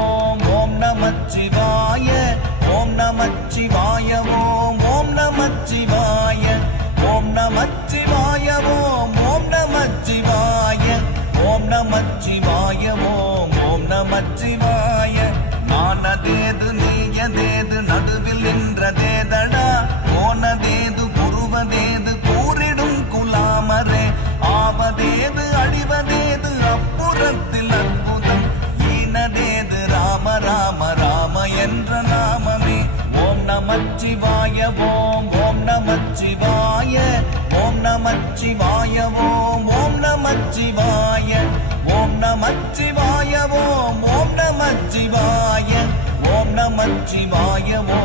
ஓம் ஓம் நமச்சிவாய ஓம் நமச்சிவாய ஓம் ஓம் நமச்சிவாய ஓம் நமச்சிவாய ஓம் ஓம் நமச்சிவாய ஓம் நமச்சிவாய ஓம் ஓம் நமச்சிவாய நானதேது நீயதேது நடுவில் நின்றதேதடா போனதேது புருவதேது கூறிடும் குலாமரே ஆவதேது அழிவதேது அப்புறத்தில் அற்புதம் ஈனதேது ராம ராம ராம என்ற நாமமே ஓம் நமச்சிவாய ஓம் ஓம் நமச்சிவாய ஓம் நமச்சிவாய ஓம் ஓம் நமச்சிவாய ஓம் நமச்சிவாய ஓம் ஓம் நமச்சிவாய ஓம் நமச்சிவாய ஓம்